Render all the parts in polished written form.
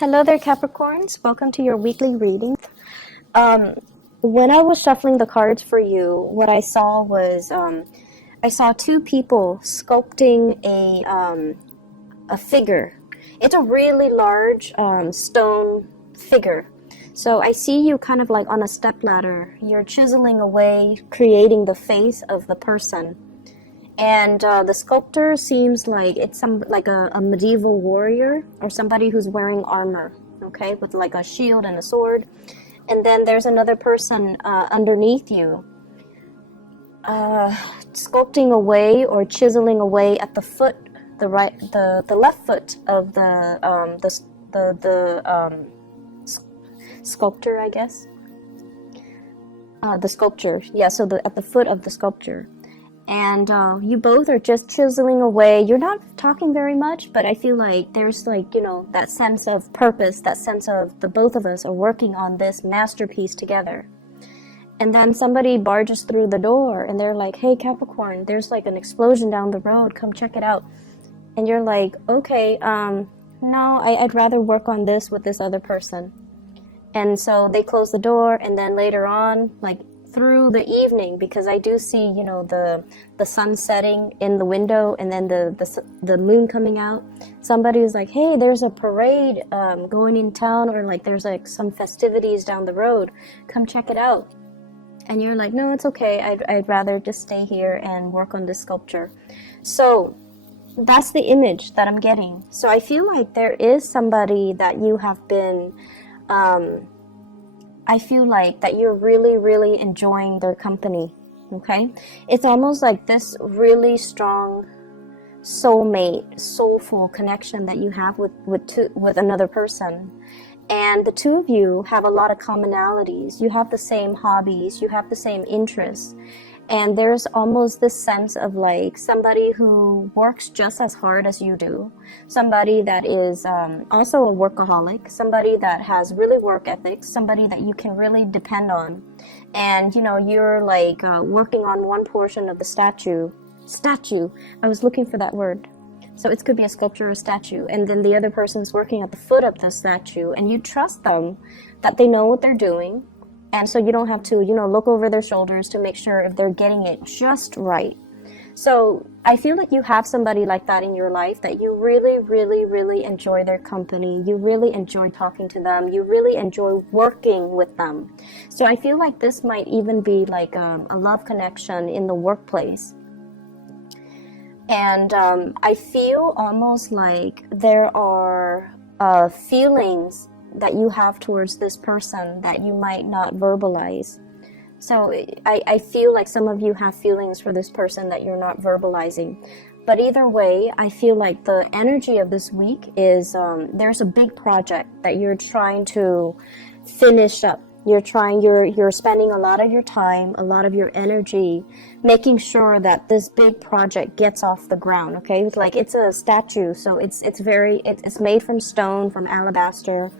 Hello there, Capricorns. Welcome to your weekly reading. When I was shuffling the cards for you, what I saw was I saw two people sculpting a figure. It's a really large stone figure. So I see you kind of like on a stepladder. You're chiseling away, creating the face of the person. And the sculptor seems like it's a medieval warrior or somebody who's wearing armor, okay, with like a shield and a sword. And then there's another person underneath you, sculpting away or chiseling away at the foot, the left foot of the sculptor, I guess. The sculpture, yeah. So at the foot of the sculpture. And you both are just chiseling away. You're not talking very much, but I feel like there's like, that sense of purpose, that sense of the both of us are working on this masterpiece together. And then somebody barges through the door and they're like, hey, Capricorn, there's like an explosion down the road. Come check it out. And you're like, okay, no, I'd rather work on this with this other person. And so they close the door, and then later on, like, through the evening, because I do see, the sun setting in the window and then the moon coming out. Somebody's like, hey, there's a parade going in town, or like there's like some festivities down the road. Come check it out. And you're like, no, it's okay. I'd rather just stay here and work on this sculpture. So that's the image that I'm getting. So I feel like there is somebody that you have been I feel like that you're really, really enjoying their company, okay? It's almost like this really strong soulmate, soulful connection that you have with another person. And the two of you have a lot of commonalities. You have the same hobbies, you have the same interests. And there's almost this sense of like somebody who works just as hard as you do, somebody that is also a workaholic, somebody that has really work ethics, somebody that you can really depend on. And, you're like working on one portion of the statue. I was looking for that word. So it could be a sculpture or a statue. And then the other person's working at the foot of the statue. And you trust them that they know what they're doing. And so you don't have to, look over their shoulders to make sure if they're getting it just right. So I feel like you have somebody like that in your life, that you really, really, really enjoy their company. You really enjoy talking to them. You really enjoy working with them. So I feel like this might even be like a love connection in the workplace. And I feel almost like there are feelings that you have towards this person that you might not verbalize. So I feel like some of you have feelings for this person that you're not verbalizing. But either way, I feel like the energy of this week is there's a big project that you're trying to finish up. You're spending a lot of your time, a lot of your energy, making sure that this big project gets off the ground, okay? Like it's a statue, so it's made from stone, from alabaster,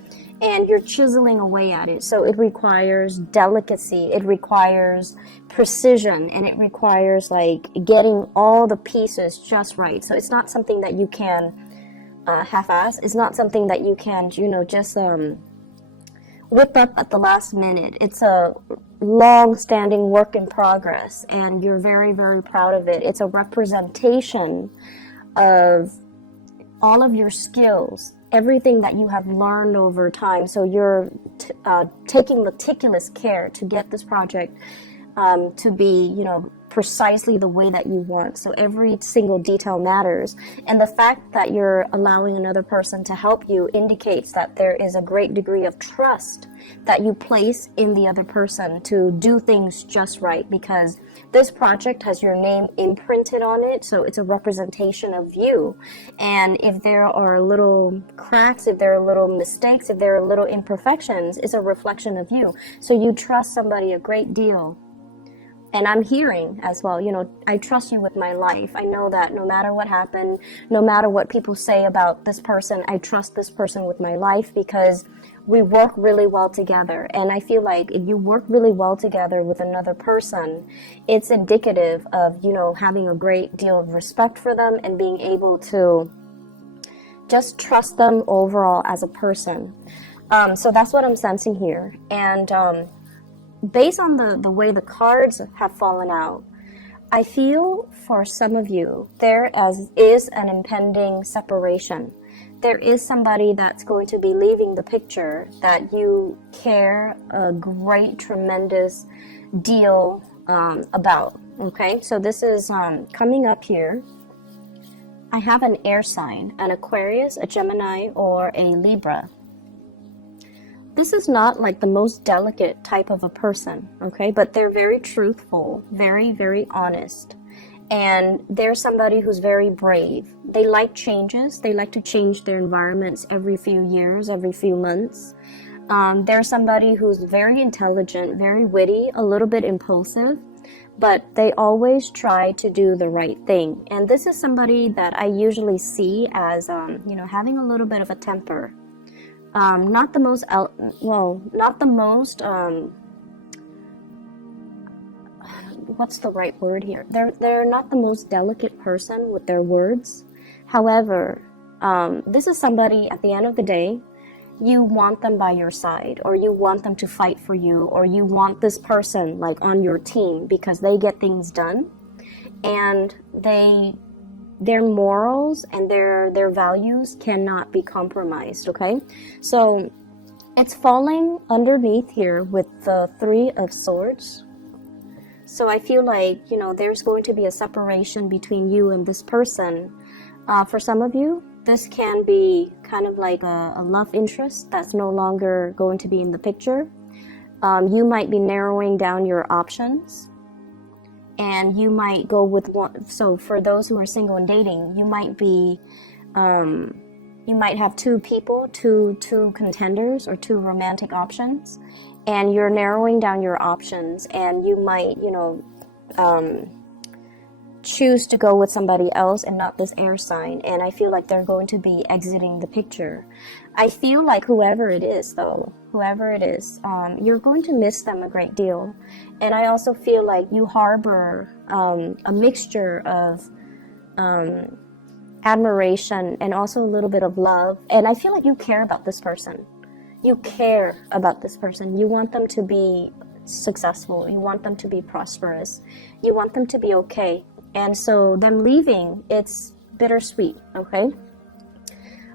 and you're chiseling away at it. So it requires delicacy, it requires precision, and it requires like getting all the pieces just right. So it's not something that you can half-ass. It's not something that you can, just whip up at the last minute. It's a long-standing work in progress, and you're very, very proud of it. It's a representation of all of your skills, everything that you have learned over time. So you're taking meticulous care to get this project to be, precisely the way that you want. So every single detail matters. And the fact that you're allowing another person to help you indicates that there is a great degree of trust that you place in the other person to do things just right, because this project has your name imprinted on it. So it's a representation of you. And if there are little cracks, if there are little mistakes, if there are little imperfections, it's a reflection of you. So you trust somebody a great deal. And I'm hearing as well, I trust you with my life. I know that no matter what happened, no matter what people say about this person, I trust this person with my life because we work really well together. And I feel like if you work really well together with another person, it's indicative of, having a great deal of respect for them and being able to just trust them overall as a person. So that's what I'm sensing here. And based on the way the cards have fallen out, I feel for some of you, there is an impending separation. There is somebody that's going to be leaving the picture that you care a great, tremendous deal about. Okay, so this is coming up here. I have an air sign, an Aquarius, a Gemini, or a Libra. This is not like the most delicate type of a person, okay? But they're very truthful, very, very honest. And they're somebody who's very brave. They like changes. They like to change their environments every few years, every few months. They're somebody who's very intelligent, very witty, a little bit impulsive, but they always try to do the right thing. And this is somebody that I usually see as, having a little bit of a temper. Not the most, what's the right word here? They're not the most delicate person with their words. However, this is somebody at the end of the day, you want them by your side, or you want them to fight for you, or you want this person like on your team because they get things done, and their morals and their values cannot be compromised, okay? So it's falling underneath here with the Three of Swords. So I feel like, there's going to be a separation between you and this person. For some of you, this can be kind of like a love interest that's no longer going to be in the picture. You might be narrowing down your options, and you might go with one. So for those who are single and dating, you might be, you might have two people, two contenders, or two romantic options, and you're narrowing down your options, and you might, choose to go with somebody else and not this air sign. And I feel like they're going to be exiting the picture. I feel like whoever it is, you're going to miss them a great deal. And I also feel like you harbor a mixture of admiration and also a little bit of love. And I feel like you care about this person. You care about this person. You want them to be successful. You want them to be prosperous. You want them to be okay. And so them leaving, it's bittersweet, okay?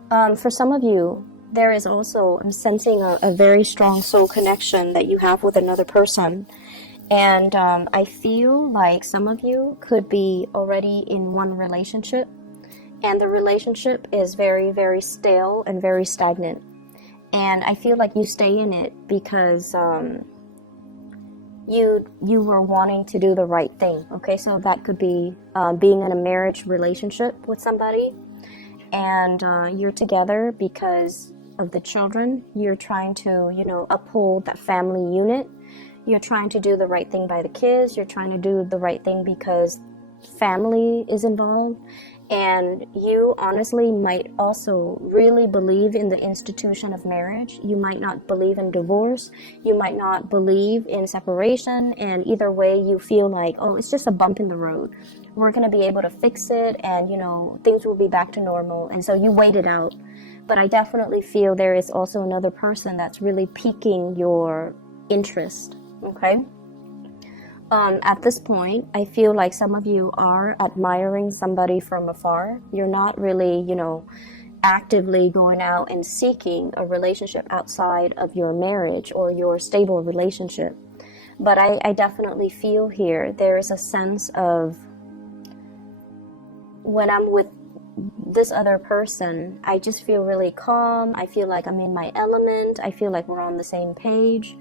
For some of you, there is also, I'm sensing a very strong soul connection that you have with another person. And I feel like some of you could be already in one relationship, and the relationship is very, very stale and very stagnant. And I feel like you stay in it because you were wanting to do the right thing, okay? So that could be being in a marriage relationship with somebody, and you're together because of the children. You're trying to, uphold that family unit. You're trying to do the right thing by the kids. You're trying to do the right thing because family is involved. And you honestly might also really believe in the institution of marriage. You might not believe in divorce. You might not believe in separation. And either way, you feel like, oh, it's just a bump in the road. We're going to be able to fix it, and, things will be back to normal. And so you wait it out. But I definitely feel there is also another person that's really piquing your interest, okay? At this point, I feel like some of you are admiring somebody from afar. You're not really, actively going out and seeking a relationship outside of your marriage or your stable relationship. But I definitely feel here there is a sense of, when I'm with this other person, I just feel really calm. I feel like I'm in my element. I feel like we're on the same page.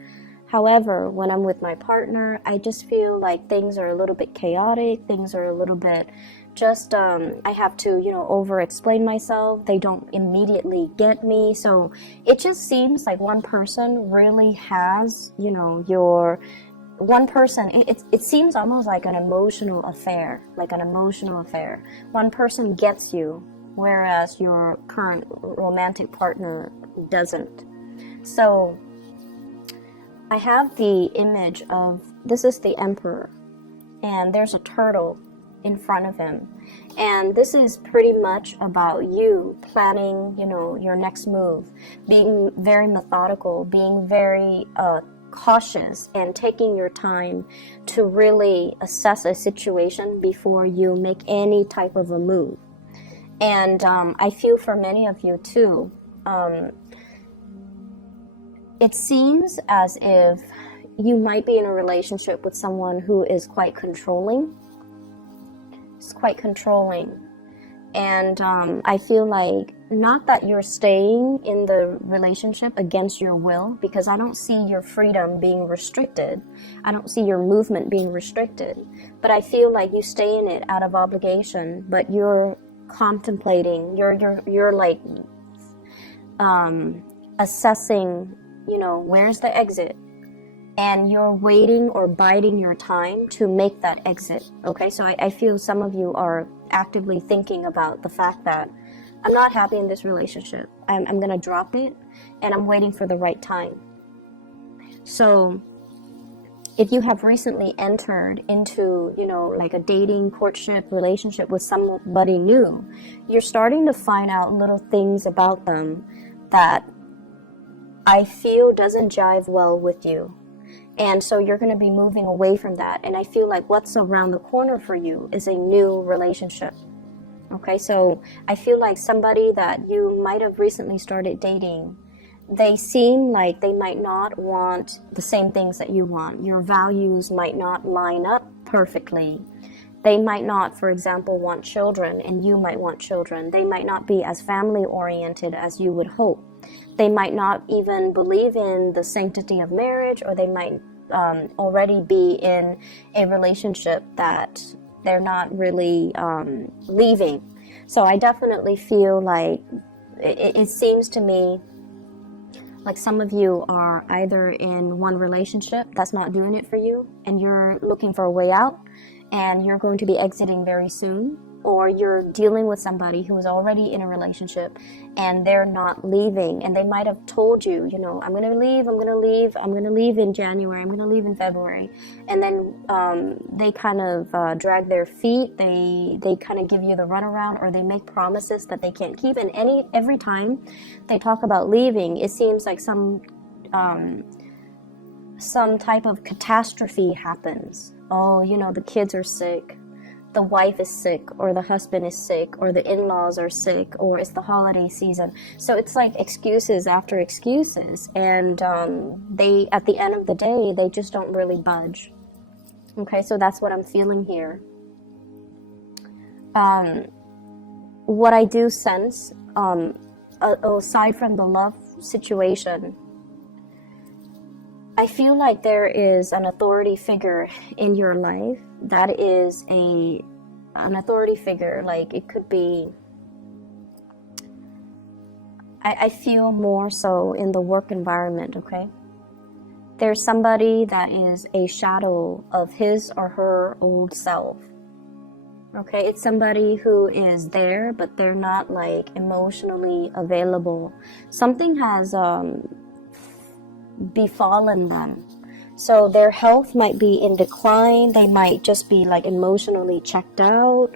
However, when I'm with my partner, I just feel like things are a little bit chaotic. Things are a little bit just, I have to, over-explain myself. They don't immediately get me. So it just seems like one person really has, one person, it seems almost like an emotional affair, One person gets you, whereas your current romantic partner doesn't. So I have the image of, this is the Emperor, and there's a turtle, in front of him. And this is pretty much about you planning, you know, your next move, being very methodical, being very cautious, and taking your time to really assess a situation before you make any type of a move. And I feel for many of you too, it seems as if you might be in a relationship with someone who is quite controlling. It's quite controlling. And I feel like, not that you're staying in the relationship against your will, because I don't see your freedom being restricted. I don't see your movement being restricted. But I feel like you stay in it out of obligation, but you're contemplating, you're like assessing, you know, where's the exit? And you're waiting or biding your time to make that exit. Okay, so I feel some of you are actively thinking about the fact that I'm not happy in this relationship. I'm gonna drop it, and I'm waiting for the right time. So if you have recently entered into, you know, like a dating, courtship, relationship with somebody new, you're starting to find out little things about them that I feel doesn't jive well with you. And so you're going to be moving away from that. And I feel like what's around the corner for you is a new relationship. Okay, so I feel like somebody that you might have recently started dating, they seem like they might not want the same things that you want. Your values might not line up perfectly. They might not, for example, want children, and you might want children. They might not be as family oriented as you would hope. They might not even believe in the sanctity of marriage, or they might already be in a relationship that they're not really leaving. So I definitely feel like it seems to me like some of you are either in one relationship that's not doing it for you, and you're looking for a way out, and you're going to be exiting very soon, or you're dealing with somebody who is already in a relationship and they're not leaving, and they might have told you, you know, I'm going to leave in January, I'm going to leave in February, and then they kind of drag their feet, they kind of give you the runaround, or they make promises that they can't keep, and every time they talk about leaving, it seems like some type of catastrophe happens. Oh, you know, the kids are sick, the wife is sick, or the husband is sick, or the in-laws are sick, or it's the holiday season. So it's like excuses after excuses, and they, at the end of the day, they just don't really budge. Okay, so that's what I'm feeling here. What I do sense, aside from the love situation, I feel like there is an authority figure in your life that is an authority figure. Like, it could be, I feel more so in the work environment, okay? There's somebody that is a shadow of his or her old self. Okay, it's somebody who is there, but they're not like emotionally available. Something has befallen them. So their health might be in decline. They might just be like emotionally checked out.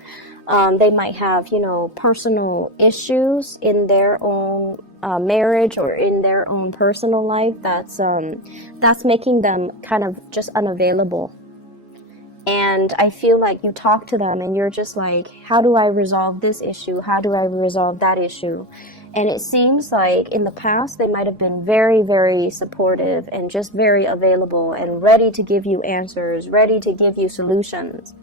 They might have, you know, personal issues in their own marriage or in their own personal life that's making them kind of just unavailable. And I feel like you talk to them and you're just like, how do I resolve this issue? How do I resolve that issue? And it seems like in the past, they might have been very, very supportive and just very available and ready to give you answers, ready to give you solutions.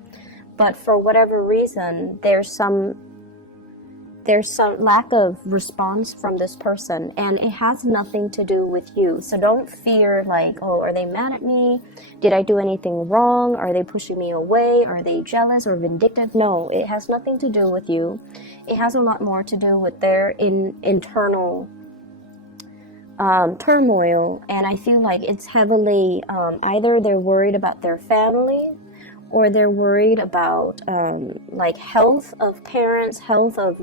But for whatever reason, there's some lack of response from this person, and it has nothing to do with you. So don't fear like, oh, are they mad at me? Did I do anything wrong? Are they pushing me away? Are they jealous or vindictive? No, it has nothing to do with you. It has a lot more to do with their internal turmoil, and I feel like it's heavily either they're worried about their family, or they're worried about like health of parents, health of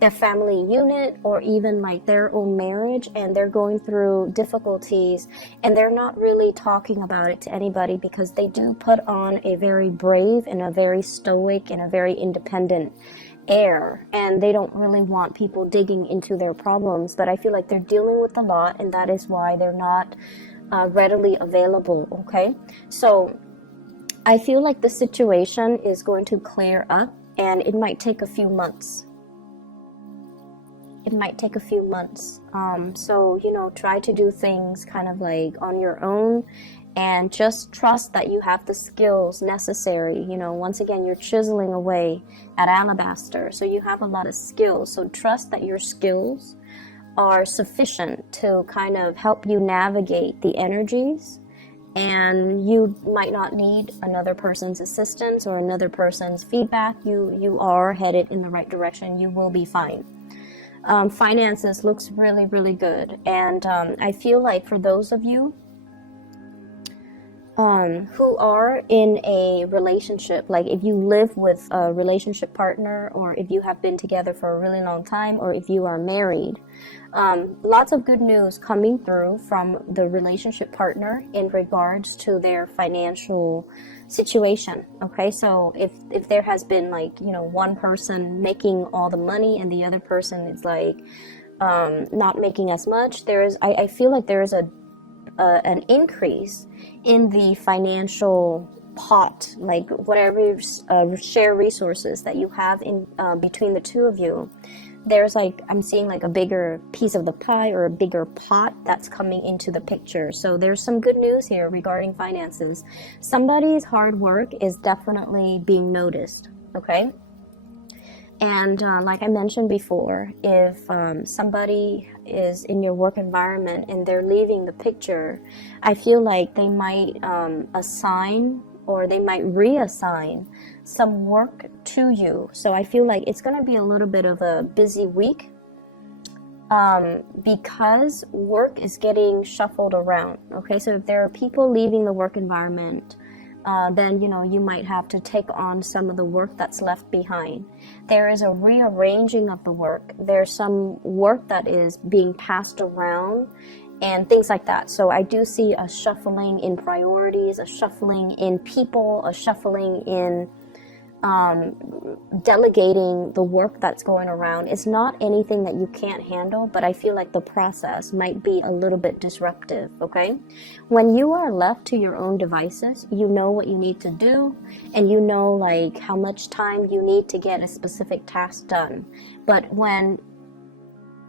their family unit, or even like their own marriage, and they're going through difficulties and they're not really talking about it to anybody because they do put on a very brave and a very stoic and a very independent air, and they don't really want people digging into their problems. But I feel like they're dealing with a lot, and that is why they're not readily available. Okay, so I feel like the situation is going to clear up, and it might take a few months. It might take a few months. So, you know, try to do things kind of like on your own, and just trust that you have the skills necessary. You know, once again, you're chiseling away at alabaster, so you have a lot of skills. So trust that your skills are sufficient to kind of help you navigate the energies, and you might not need another person's assistance or another person's feedback. You are headed in the right direction. You will be fine. Finances looks really, really good, and I feel like for those of you who are in a relationship, like if you live with a relationship partner, or if you have been together for a really long time, or if you are married, lots of good news coming through from the relationship partner in regards to their financial situation. Okay, so if there has been like, you know, one person making all the money and the other person is like not making as much, I feel like there is an increase in the financial pot, like whatever share resources that you have in between the two of you. There's like, I'm seeing like a bigger piece of the pie or a bigger pot that's coming into the picture. So there's some good news here regarding finances. Somebody's hard work is definitely being noticed. Okay. And like I mentioned before, if somebody is in your work environment and they're leaving the picture, I feel like they might assign, or they might reassign some work to you. So I feel like it's going to be a little bit of a busy week because work is getting shuffled around. Okay, so if there are people leaving the work environment, then, you know, you might have to take on some of the work that's left behind. There is a rearranging of the work. There's some work that is being passed around and things like that. So I do see a shuffling in priorities, a shuffling in people, a shuffling in delegating the work that's going around. It's not anything that you can't handle, but I feel like the process might be a little bit disruptive. Okay, when you are left to your own devices, you know what you need to do, and you know like how much time you need to get a specific task done. But when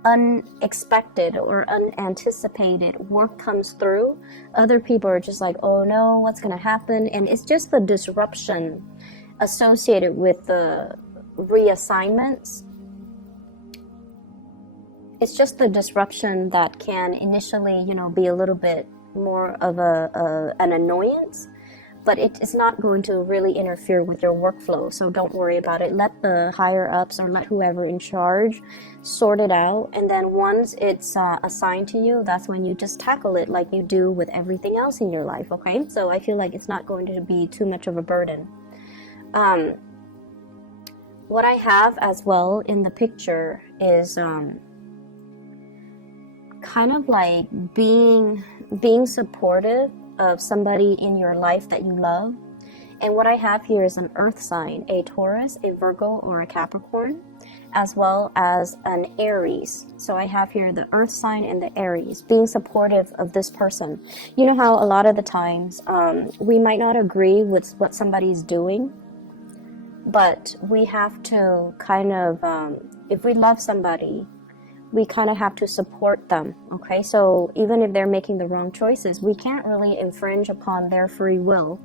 unexpected or unanticipated work comes through, other people are just like, oh no, what's going to happen? And it's just the disruption associated with the reassignments. It's just the disruption that can initially, you know, be a little bit more of an annoyance, but it's not going to really interfere with your workflow. So don't worry about it. Let the higher ups or let whoever in charge sort it out. And then once it's assigned to you, that's when you just tackle it like you do with everything else in your life. Okay, so I feel like it's not going to be too much of a burden. What I have as well in the picture is kind of like being supportive of somebody in your life that you love. And what I have here is an earth sign, a Taurus, a Virgo, or a Capricorn, as well as an Aries. So I have here the earth sign and the Aries, being supportive of this person. You know how a lot of the times we might not agree with what somebody's doing, but we have to kind of, if we love somebody, we kind of have to support them. Okay, so even if they're making the wrong choices, we can't really infringe upon their free will.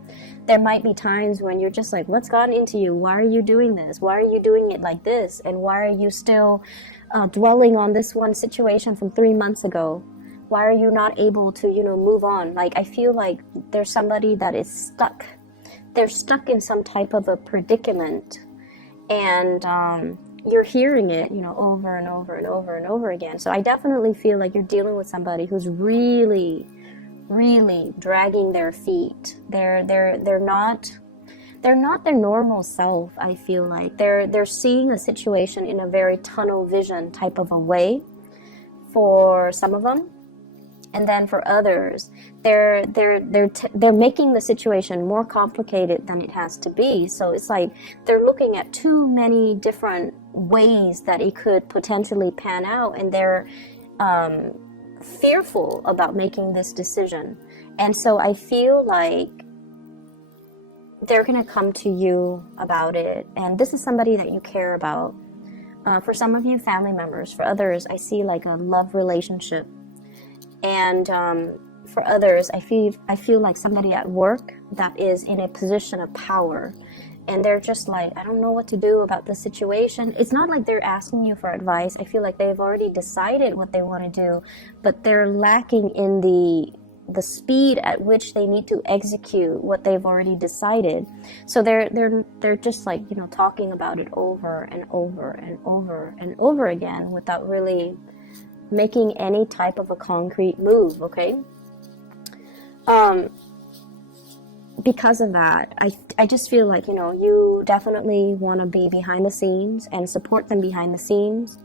There might be times when you're just like, what's gotten into you? Why are you doing this? Why are you doing it like this? And why are you still dwelling on this one situation from 3 months ago? Why are you not able to, you know, move on? Like, I feel like there's somebody that is stuck. They're stuck in some type of a predicament, and you're hearing it, you know, over and over and over and over again. So I definitely feel like you're dealing with somebody who's really, really dragging their feet. They're not they're not their normal self. I feel like they're seeing a situation in a very tunnel vision type of a way for some of them. And then for others, they're making the situation more complicated than it has to be. So it's like they're looking at too many different ways that it could potentially pan out, and they're fearful about making this decision. And so I feel like they're going to come to you about it. And this is somebody that you care about. For some of you, family members. For others, I see like a love relationship. And for others, I feel like somebody at work that is in a position of power, and they're just like, I don't know what to do about the situation. It's not like they're asking you for advice. I feel like they've already decided what they want to do, but they're lacking in the speed at which they need to execute what they've already decided. So they're just like, you know, talking about it over and over and over and over again without really making any type of a concrete move, okay? Because of that, I just feel like, you know, you definitely want to be behind the scenes and support them behind the scenes.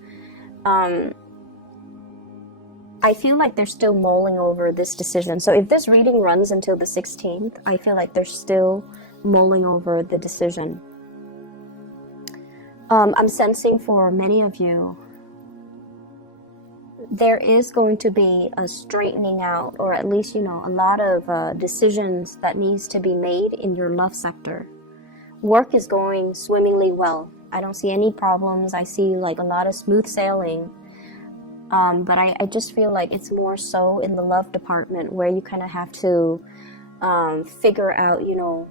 I feel like they're still mulling over this decision. So if this reading runs until the 16th, I feel like they're still mulling over the decision. I'm sensing for many of you, there is going to be a straightening out, or at least, you know, a lot of decisions that needs to be made in your love sector. Work is going swimmingly well. I don't see any problems. I see like a lot of smooth sailing. But I just feel like it's more so in the love department where you kind of have to figure out, you know,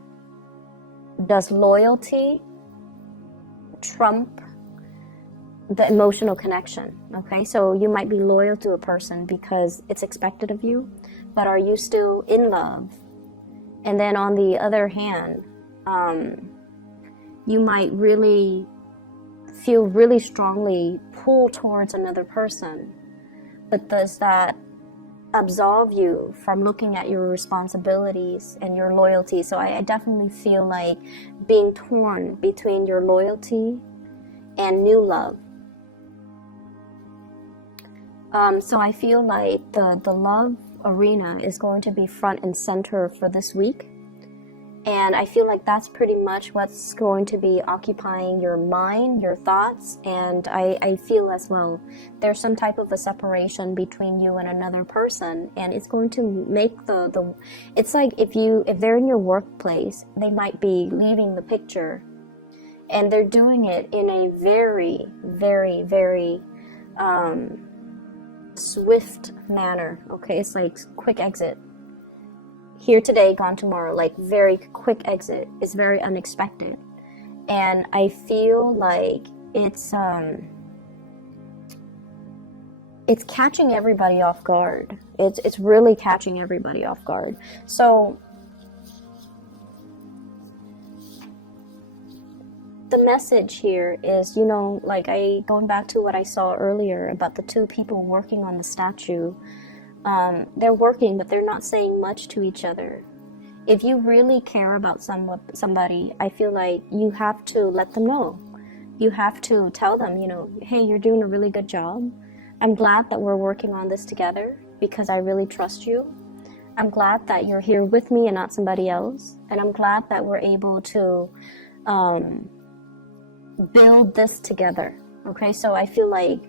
does loyalty trump the emotional connection? Okay, so you might be loyal to a person because it's expected of you, but are you still in love? And then on the other hand, you might really feel really strongly pulled towards another person, but does that absolve you from looking at your responsibilities and your loyalty? So I definitely feel like being torn between your loyalty and new love. So I feel like the love arena is going to be front and center for this week. And I feel like that's pretty much what's going to be occupying your mind, your thoughts. And I feel as well, there's some type of a separation between you and another person. And it's going to make it's like if they're in your workplace, they might be leaving the picture. And they're doing it in a very, very, very swift manner. Okay, it's like quick exit. Here today, gone tomorrow, like very quick exit. It's very unexpected. And I feel like it's catching everybody off guard. It's really catching everybody off guard. So the message here is, you know, like going back to what I saw earlier about the two people working on the statue. They're working, but they're not saying much to each other. If you really care about somebody, I feel like you have to let them know. You have to tell them, you know, hey, you're doing a really good job. I'm glad that we're working on this together because I really trust you. I'm glad that you're here with me and not somebody else. And I'm glad that we're able to build this together. Okay, so I feel like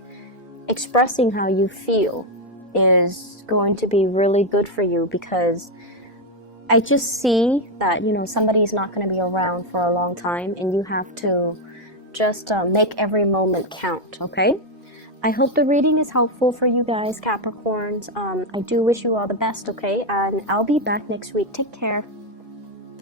expressing how you feel is going to be really good for you, because I just see that, you know, somebody's not going to be around for a long time, and you have to just make every moment count. Okay, I hope the reading is helpful for you guys, Capricorns. I do wish you all the best. Okay, and I'll be back next week. Take care.